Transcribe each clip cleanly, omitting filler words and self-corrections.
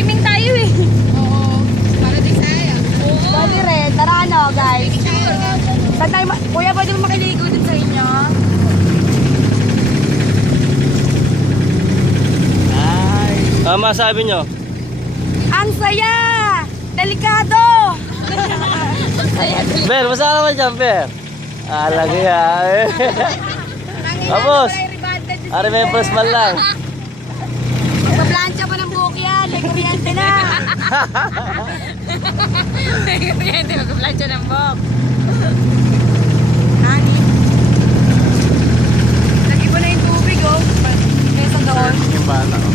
Mag-swimming tayo eh. Oo. Para di saya. Oo. Pwede rin. Tara ano, guys. Saan tayo, kuya, pwede mo makiligo din sa inyo? Tama sabi nyo. Ang saya! Delikado! Ang saya, delikado. Ber, basta ka naman dyan, Ber. Lagi yan. Tapos, remembers man lang. Magpa-plancha pa ng buhok yan. May kuryente na. May kuryente, magpa-plancha ng buhok. Nani? Nag-iba na yung tubig, oh. Kesa doon. Yung bata ko.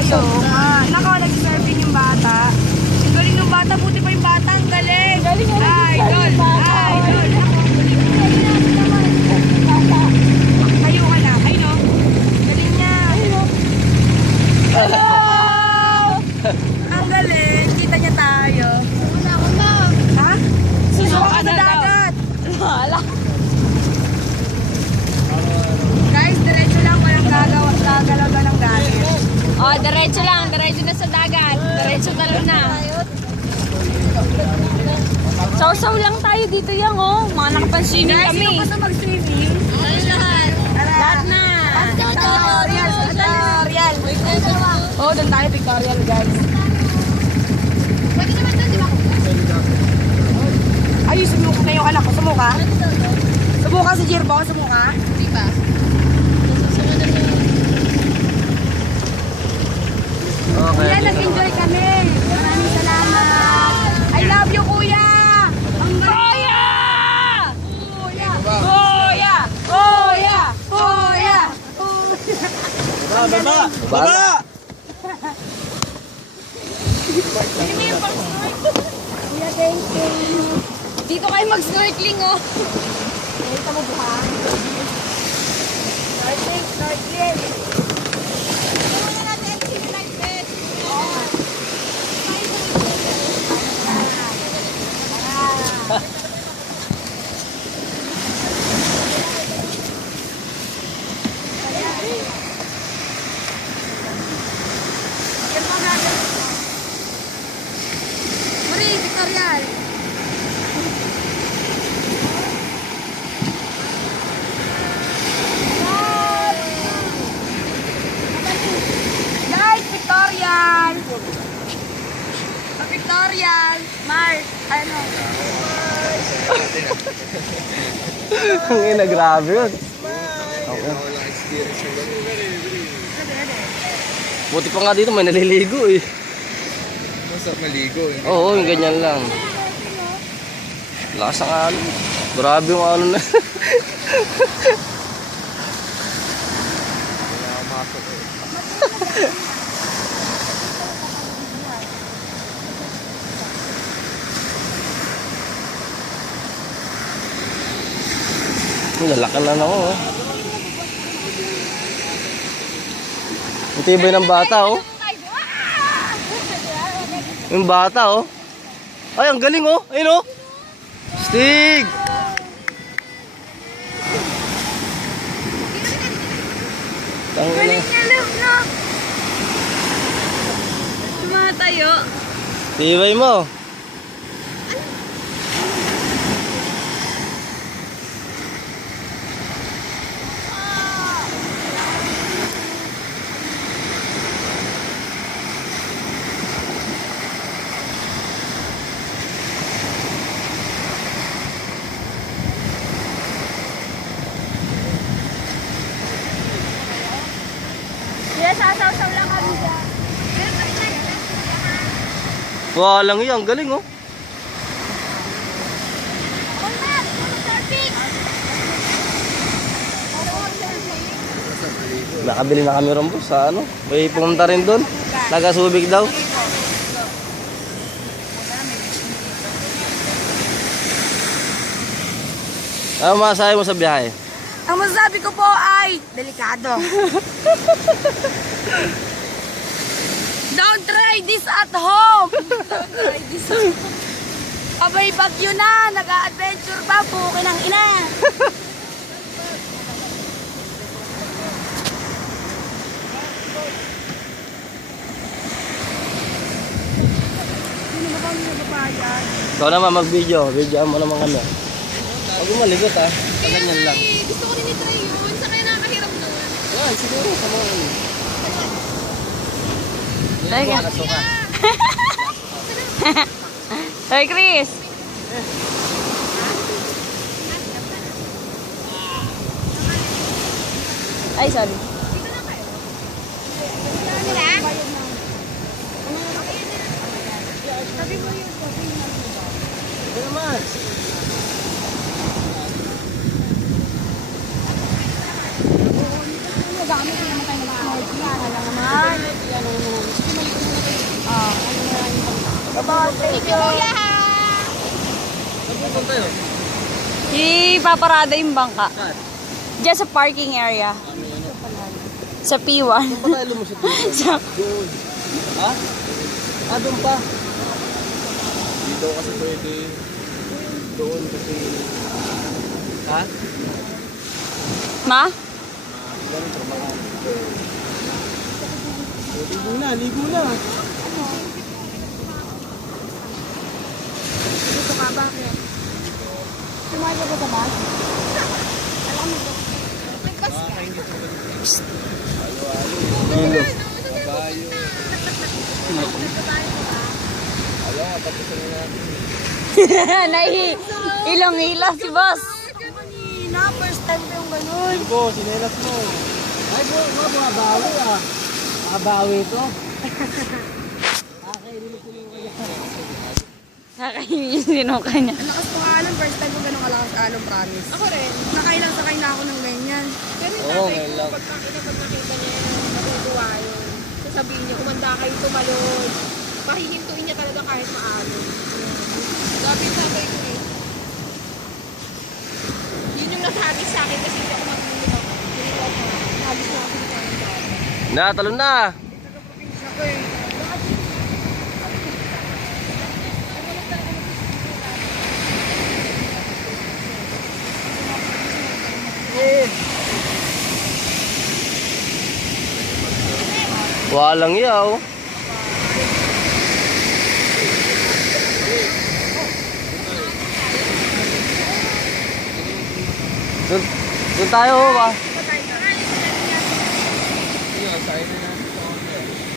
Ayun. Nako, nag-surfing yung bata. Ang galing ng bata. Buti pa yung bata. Ang galing. Galing nga. Idol. Idol. Kayo ka na. Ay, no? Galing niya. Hello! Ang galing. Kita niya tayo. Una. Ha? Susuka ka sa dagat. Wala. Guys, diretso lang. Walang gagalaw ng galit. Oh, diretso lang. Diretso na sa dagat. Diretso talo na. Sausaw lang tayo dito yan, oh. Mga nakapan-swimming kami. Guys, gusto mag-swimming? Lahat. Lahat na. Tutorial. Tutorial. Oh, doon tayo, pictorial, guys. Pwede naman doon, di ba? Ay, sumuko na yung anak ko. Sumuka? Sumuka si Jirbo? Sumuka? Di ba? Okay. Kuya, nag-enjoy kami. Maraming salamat. I love you, kuya. Ang kuya! Kuya! Kuya! Kuya! Kuya! Baba! Baba! Kuya, thank you. Dito kayo mag-snorkeling, oh. Ito mo buka. Snorkeling. Marie, Victorial. Guys, Victorial. Victorial. Mars. Ano? Ang ina, grabe yun. Buti pa nga dito may naliligo eh. Masarap maligo eh. Oo, yung ganyan lang. Lakas ang ano. Grabe yung ano na. Nakamasok eh. Lalakan na ako oh. Ang tibay ng bata oh. Yung bata oh. Ay, ang galing oh. Ayun oh. Stig! Galing niya, love, no? Tumatayo. Tibay mo. Kaya sasaw-saw lang kami dyan. Walang yan, galing oh. Nakabili na kami ron po sa ano. May pumunta rin doon. Nagasubig daw. Ano masasabi mo sa biyahe? Ang masasabi ko po ay delikado. Don't try this at home. Don't try this at home. Abay, bagyo na. Nag-a-adventure pa. Pukin ang ina. Ikaw naman mag-video. Videoan mo naman kami. Huwag mo maligot ha. Ganyan lang. Gusto ko rin i-try yun. Sa kaya nakakahirap nun. Yan, siguro. Sama ko. Teka. Hey, Chris. Ay, sorry. Ito naman. Saan po tayo? Ipaparada yung bangka. Diyan sa parking area. Sa P1. Saan pa tayo lumusot dito? Sa Doon. Ha? Ah, doon pa. Dito kasi pwede. Doon kasi. Ha? Ma? Ligo na, ligo na. Hilo. Kabayo. Alam nga, tapusin na natin. Ilong-ila si boss. Kanina, first time ko yung ganun. Ligo, sinelas mo. Ay, bumabawi ah. Mabawi ito. Nakakainin yung sinuka niya. Ang lakas ko nga alam, first time ko ganun kalakas alam, promise. Ako rin. Nakailang sakay na ako ng ganyan. Pero yung Oo, tatay ngayon ko, lang. pag nakita niya yun, natutuwa yun. Sasabihin niya, kumanda kayo tumalon. Pahihintuin niya talaga kahit maalon. Sabi yung tatay ko eh. Yun yung nasabi sa akin kasi hindi ako mag-uulog. Hindi ko ako. Sabi sa akin ko ang dati. Na, talon na. Probinsya ko eh. Walang yaw. Doon tayo ba?